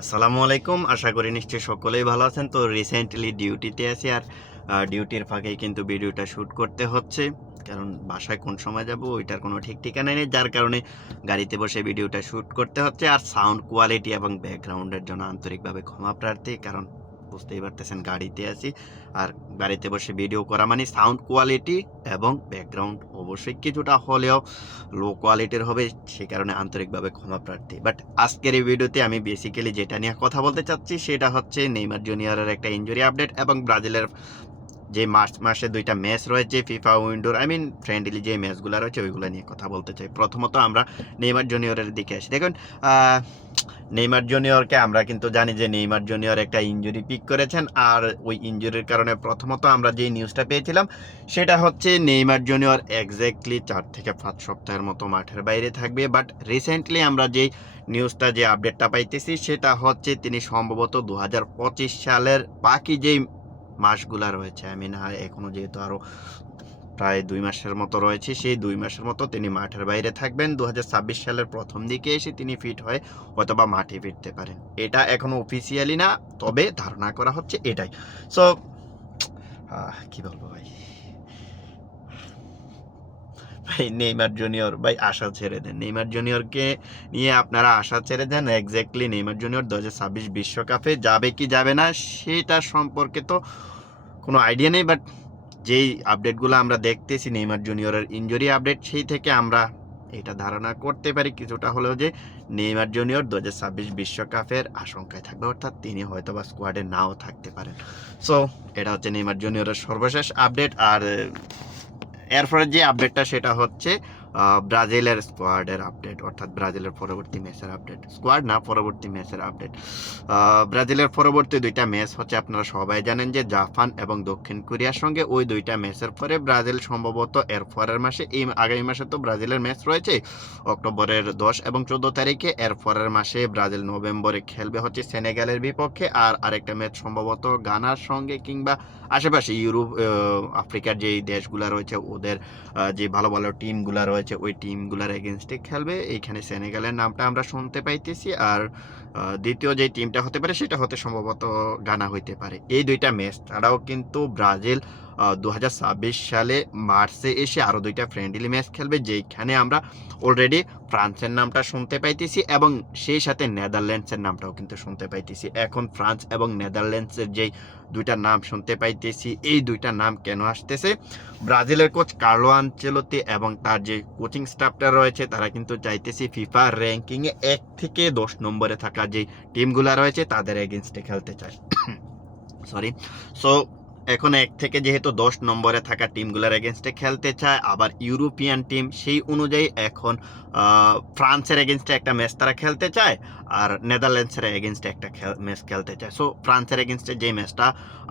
আসসালামু আলাইকুম। আশা করি নিশ্চয়ই সকলেই ভালো আছেন। তো রিসেন্টলি ডিউটিতে আছি আর ডিউটির ফাঁকেই কিন্তু ভিডিওটা শ্যুট করতে হচ্ছে। কারণ বাসায় কোন সময় যাব ওইটার কোনো ঠিক ঠিকানা নেই, যার কারণে গাড়িতে বসে ভিডিওটা শ্যুট করতে হচ্ছে। আর সাউন্ড কোয়ালিটি এবং ব্যাকগ্রাউন্ডের জন্য আন্তরিকভাবে ক্ষমা প্রার্থী। কারণ বুঝতেই পারতেছেন, গাড়িতে আছি। আর গাড়িতে বসে ভিডিও করা মানে সাউন্ড কোয়ালিটি এবং ব্যাকগ্রাউন্ড অবশ্যই কিছুটা হলেও লো কোয়ালিটির হবে, সে কারণে আন্তরিকভাবে ক্ষমা প্রার্থী। বাট আজকের এই ভিডিওতে আমি বেসিক্যালি যেটা নিয়ে কথা বলতে চাচ্ছি, সেটা হচ্ছে নেইমার জুনিয়রের একটা ইঞ্জুরি আপডেট এবং ব্রাজিলের যে মার্চ মাসে দুইটা ম্যাচ রয়েছে, ফিফা উইন্ডোর, আই মিন ফ্রেন্ডলি যে ম্যাচগুলো রয়েছে, ওইগুলো নিয়ে কথা বলতে চাই। প্রথমত আমরা নেইমার জুনিয়রের দিকে আসি। দেখুন নেইমার জুনিয়রকে আমরা কিন্তু জানি যে নেইমার জুনিয়র একটা ইনজুরি পিক করেছেন, আর ওই ইঞ্জুরির কারণে প্রথমত আমরা যে নিউজটা পেয়েছিলাম, সেটা হচ্ছে নেইমার জুনিয়র এক্স্যাক্টলি চার থেকে পাঁচ সপ্তাহের মতো মাঠের বাইরে থাকবে। বাট রিসেন্টলি আমরা যে নিউজটা, যে আপডেটটা পাইতেছি, সেটা হচ্ছে তিনি সম্ভবত দু হাজার পঁচিশ সালের বাকি যেই মাসগুলা রয়েছে। আই মিন এখনও যেহেতু আরও প্রায় দুই মাসের মতো রয়েছে, সেই দুই মাসের মতো তিনি মাঠের বাইরে থাকবেন। দু হাজার ছাব্বিশ সালের প্রথম দিকে এসে তিনি ফিট হয়ে অথবা মাঠে ফিরতে পারেন। এটা এখনও অফিসিয়ালি না, তবে ধারণা করা হচ্ছে এটাই। সো কি বলব ভাই? ভাই, নেইমার জুনিয়র। ভাই, আশা ছেড়ে দেন। নেইমার জুনিয়রকে নিয়ে আপনারা আশা ছেড়ে দেন। এক্স্যাক্টলি নেইমার জুনিয়র দু হাজার ছাব্বিশ বিশ্বকাপে যাবে কি যাবে না, সেটা সম্পর্কে তো কোনো আইডিয়া নেই বাট যেই আপডেটগুলো আমরা দেখতেছি, নেইমার জুনিয়রের ইনজুরি আপডেট সেই থেকে আমরা এটা ধারণা করতে পারি কিছুটা হলেও যে নেইমার জুনিয়র দু হাজার ছাব্বিশ বিশ্বকাপের আশঙ্কায় থাকবে, অর্থাৎ তিনি হয়তো বা স্কোয়াডে নাও থাকতে পারেন। সো এটা হচ্ছে নেইমার জুনিয়রের সর্বশেষ আপডেট আর এরপরে যে আপডেটটা সেটা হচ্ছে ব্রাজিলের স্কোয়াডের আপডেট অর্থাৎ ব্রাজিলের পরবর্তী ম্যাচের আপডেট স্কোয়াড না, পরবর্তী ম্যাচের আপডেট ব্রাজিলের পরবর্তী দুইটা ম্যাচ হচ্ছে আপনারা সবাই জানেন যে জাপান এবং দক্ষিণ কোরিয়ার সঙ্গে ওই দুইটা ম্যাচের পরে ব্রাজিল সম্ভবত এর পরের মাসে, এই আগামী মাসে তো ব্রাজিলের ম্যাচ রয়েছে। অক্টোবরের দশ এবং চোদ্দ তারিখে এর পরের মাসে ব্রাজিল নভেম্বরে খেলবে হচ্ছে সেনেগালের বিপক্ষে। আর আরেকটা ম্যাচ সম্ভবত গানার সঙ্গে কিংবা আশেপাশে ইউরোপ আফ্রিকার যেই দেশগুলো রয়েছে, ওদের যে ভালো ভালো টিমগুলো রয়েছে ওই টিমগুলোর এগেনস্টে খেলবে। এইখানে সেনেগালের নামটা আমরা শুনতে পাইতেছি আর দ্বিতীয় যে টিমটা হতে পারে সেটা হতে সম্ভবত গানা হইতে পারে। এই দুইটা ম্যাচ ছাড়াও কিন্তু ব্রাজিল দু হাজার ছাব্বিশ সালে মার্চে এসে আরও দুইটা ফ্রেন্ডলি ম্যাচ খেলবে যেখানে আমরা অলরেডি ফ্রান্সের নামটা শুনতে পাইতেছি এবং সেই সাথে নেদারল্যান্ডসের নামটাও কিন্তু শুনতে পাইতেছি। এখন ফ্রান্স এবং নেদারল্যান্ডসের যেই দুইটা নাম শুনতে পাইতেছি, এই দুইটা নাম কেন আসতেছে? ব্রাজিলের কোচ কার্লো আনচেলোতি এবং তার যে কোচিং স্টাফটা রয়েছে, তারা কিন্তু চাইতেছি ফিফা র্যাঙ্কিংয়ে এক থেকে দশ নম্বরে থাকা যে টিমগুলো রয়েছে, তাদের এগেনস্টে খেলতে চায়। সরি সো এখন এক থেকে যেহেতু দশ নম্বরে থাকা টিমগুলোর এগেনস্টে খেলতে চায়, আবার ইউরোপিয়ান টিম সেই অনুযায়ী এখন ফ্রান্সের এগেনস্টে একটা ম্যাচ তারা খেলতে চায় আর নেদারল্যান্ডসের এগেনস্টে একটা ম্যাচ খেলতে চায়। সো ফ্রান্সের এগেনস্টে যে ম্যাচটা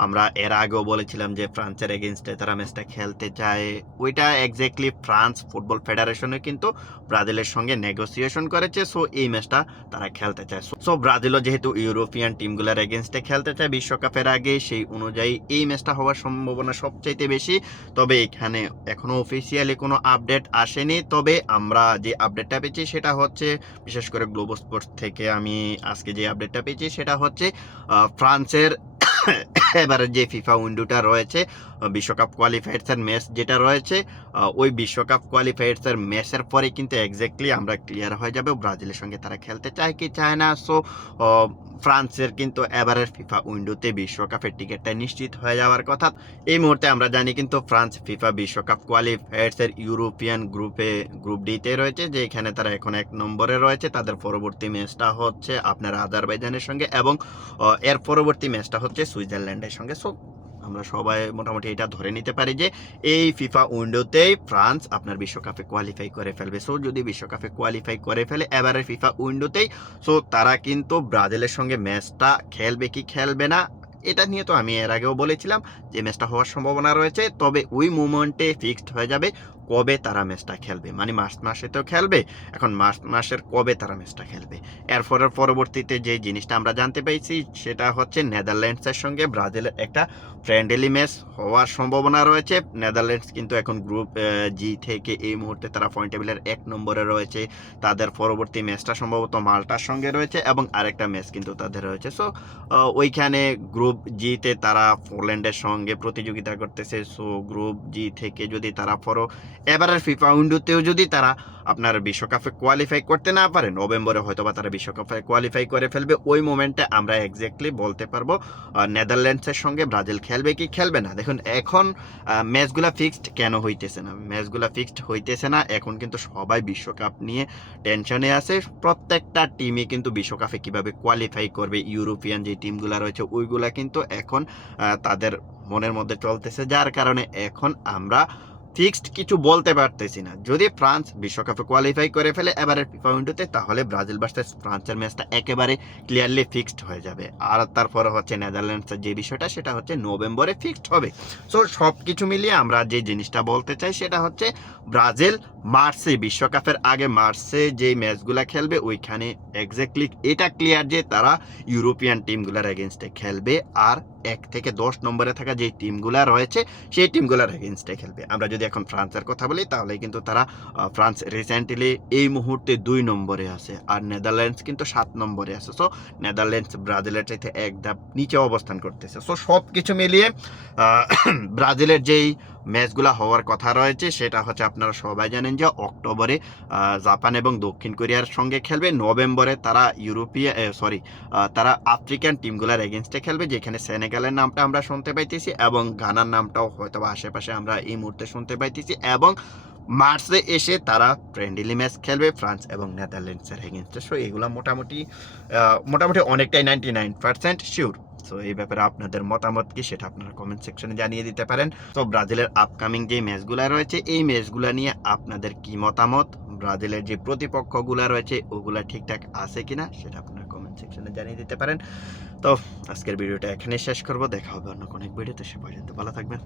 আমরা এর আগেও বলেছিলাম যে ফ্রান্সের এগেনস্টে তারা ম্যাচটা খেলতে চায়, ওইটা এক্স্যাক্টলি ফ্রান্স ফুটবল ফেডারেশনে কিন্তু ব্রাজিলের সঙ্গে নেগোসিয়েশন করেছে। সো এই ম্যাচটা তারা খেলতে চায়। সো ব্রাজিলও যেহেতু ইউরোপিয়ান টিমগুলোর এগেনস্টে খেলতে চায় বিশ্বকাপের আগে, সেই অনুযায়ী এই ম্যাচটা হওয়ার সম্ভাবনা সবচাইতে বেশি। তবে এখানে এখনও অফিসিয়ালি কোনো আপডেট আসেনি। তবে আমরা যে আপডেটটা পেয়েছি সেটা হচ্ছে, বিশেষ করে গ্লোবো স্পোর্টস থেকে আমি আজকে যে আপডেটটা পেয়েছি সেটা হচ্ছে ফ্রান্সের এবারে যে ফিফা উইন্ডোটা রয়েছে বিশ্বকাপ কোয়ালিফায়ার্সের ম্যাচ যেটা রয়েছে ওই বিশ্বকাপ কোয়ালিফায়ার্সের ম্যাচের পরে কিন্তু এক্স্যাক্টলি আমরা ক্লিয়ার হয়ে যাবে। ব্রাজিলের সঙ্গে তারা খেলতে চায় কি চায় না। সো ফ্রান্সের কিন্তু এবারের ফিফা উইন্ডোতে বিশ্বকাপের টিকিটটা নিশ্চিত হয়ে যাওয়ার কথা। এই মুহূর্তে আমরা জানি কিন্তু ফ্রান্স ফিফা বিশ্বকাপ কোয়ালিফায়ার্সের ইউরোপিয়ান গ্রুপে, গ্রুপ ডিতে রয়েছে যে এখানে তারা এখন এক নম্বরে রয়েছে। তাদের পরবর্তী ম্যাচটা হচ্ছে আপনার আজারবাইজানের সঙ্গে এবং এর পরবর্তী ম্যাচটা হচ্ছে সুইজারল্যান্ডের সঙ্গে। সো আমরা সবাই মোটামুটি এটা ধরে নিতে পারি যে এই ফিফা উইন্ডোতেই ফ্রান্স আপনার বিশ্বকাপে কোয়ালিফাই করে ফেলবে। সো যদি বিশ্বকাপে কোয়ালিফাই করে ফেলে, এবারের ফিফা উইন্ডোতেই সো তারা কিন্তু ব্রাজিলের সঙ্গে ম্যাচটা খেলবে কি খেলবে না, এটা নিয়ে তো আমি এর আগেও বলেছিলাম যে ম্যাচটা হওয়ার সম্ভাবনা রয়েছে। তবে ওই মুমেন্টে ফিক্সড হয়ে যাবে। কবে তারা ম্যাচটা খেলবে? মানে মার্চ মাসে তো খেলবে, এখন মার্চ মাসের কবে তারা ম্যাচটা খেলবে? এরপর পরবর্তীতে যে জিনিসটা আমরা জানতে পেরেছি সেটা হচ্ছে নেদারল্যান্ডসের সঙ্গে ব্রাজিলের একটা ফ্রেন্ডলি ম্যাচ হওয়ার সম্ভাবনা রয়েছে। নেদারল্যান্ডস কিন্তু এখন গ্রুপ জি থেকে এই মুহূর্তে তারা পয়েন্ট টেবিলের এক নম্বরে রয়েছে। তাদের পরবর্তী ম্যাচটা সম্ভবত মাল্টার সঙ্গে রয়েছে এবং আরেকটা ম্যাচ কিন্তু তাদের রয়েছে। সো ওইখানে গ্রুপ জিতে তারা পোল্যান্ডের সঙ্গে প্রতিযোগিতা করতেছে। সো গ্রুপ জি থেকে যদি তারা পরো এবারের ফিফা উইন্ডোতেও যদি তারা আপনার বিশ্বকাপে কোয়ালিফাই করতে না পারে, নভেম্বরে হয়তো বা তারা বিশ্বকাপে কোয়ালিফাই করে ফেলবে, ওই মোমেন্টে আমরা এক্স্যাক্টলি বলতে পারব নেদারল্যান্ডসের সঙ্গে ব্রাজিল খেলবে কি খেলবে না। দেখুন, এখন ম্যাচগুলা ফিক্সড কেন হইতেছে না? ম্যাচগুলা ফিক্সড হইতেছে না, এখন কিন্তু সবাই বিশ্বকাপ নিয়ে টেনশনে আছে। প্রত্যেকটা টিমই কিন্তু বিশ্বকাপে কীভাবে কোয়ালিফাই করবে ইউরোপিয়ান যে টিমগুলা রয়েছে, ওইগুলা কিন্তু এখন তাদের মনের মধ্যে চলতেছে। যার কারণে এখন আমরা ফিক্সড কিছু বলতে পারতেছি না। যদি ফ্রান্স বিশ্বকাপে কোয়ালিফাই করে ফেলে এবারে ফিফা উইন্ডোতে তাহলে ব্রাজিল ভার্সেস ফ্রান্সের ম্যাচটা একেবারে ক্লিয়ারলি ফিক্সড হয়ে যাবে। আর তারপরে হচ্ছে নেদারল্যান্ডসের যে বিষয়টা, সেটা হচ্ছে নভেম্বরে ফিক্সড হবে। সো সব কিছু মিলিয়ে আমরা যে জিনিসটা বলতে চাই, সেটা হচ্ছে ব্রাজিল মার্চে, বিশ্বকাপের আগে মার্চে যে ম্যাচগুলো খেলবে, ওইখানে এক্স্যাক্টলি এটা ক্লিয়ার যে তারা ইউরোপিয়ান টিমগুলোর এগেনস্টে খেলবে। আর এক থেকে দশ নম্বরে থাকা যে টিমগুলো রয়েছে, সেই টিমগুলোর এগেনস্টে খেলবে। আমরা যদি এখন ফ্রান্সের কথা বলি, তাহলে কিন্তু তারা ফ্রান্স রিসেন্টলি এই মুহূর্তে দুই নম্বরে আছে, আর নেদারল্যান্ডস কিন্তু সাত নম্বরে আছে। সো নেদারল্যান্ডস ব্রাজিলের চাইতে এক ধাপ নিচে অবস্থান করতেছে। সো সব কিছু মিলিয়ে ব্রাজিলের যেই ম্যাচগুলো হওয়ার কথা রয়েছে, সেটা হচ্ছে আপনারা সবাই জানেন যে অক্টোবরে জাপান এবং দক্ষিণ কোরিয়ার সঙ্গে খেলবে। নভেম্বরে তারা ইউরোপিয়া সরি তারা আফ্রিকান টিমগুলোর এগেনস্টে খেলবে, যেখানে সেনেগালের নামটা আমরা শুনতে পাইতেছি এবং গানার নামটাও হয়তো বা আশেপাশে আমরা এই মুহূর্তে শুনতে পাইতেছি এবং মার্চে এসে তারা ফ্রেন্ডলি ম্যাচ খেলবে, ফ্রান্স এবং নেদারল্যান্ডসের এগেনস্টে সো এগুলো মোটামুটি মোটামুটি অনেকটাই ninety nine percent sure so এই ব্যাপারে আপনাদের মতামত কি সেটা আপনারা কমেন্ট সেকশনে জানিয়ে দিতে পারেন। তো ব্রাজিলের আপকামিং যে ম্যাচগুলো রয়েছে, এই ম্যাচগুলো নিয়ে আপনাদের কি মতামত? ব্রাজিলের যে প্রতিপক্ষগুলো রয়েছে, ওগুলা ঠিকঠাক আছে কিনা সেটা আপনারা সেকশনে জানিয়ে দিতে পারেন। তো আজকের ভিডিওটা এখানে শেষ করব। দেখা হবে অন্য কোনো এক ভিডিওতে। সে পর্যন্ত ভালো থাকবেন।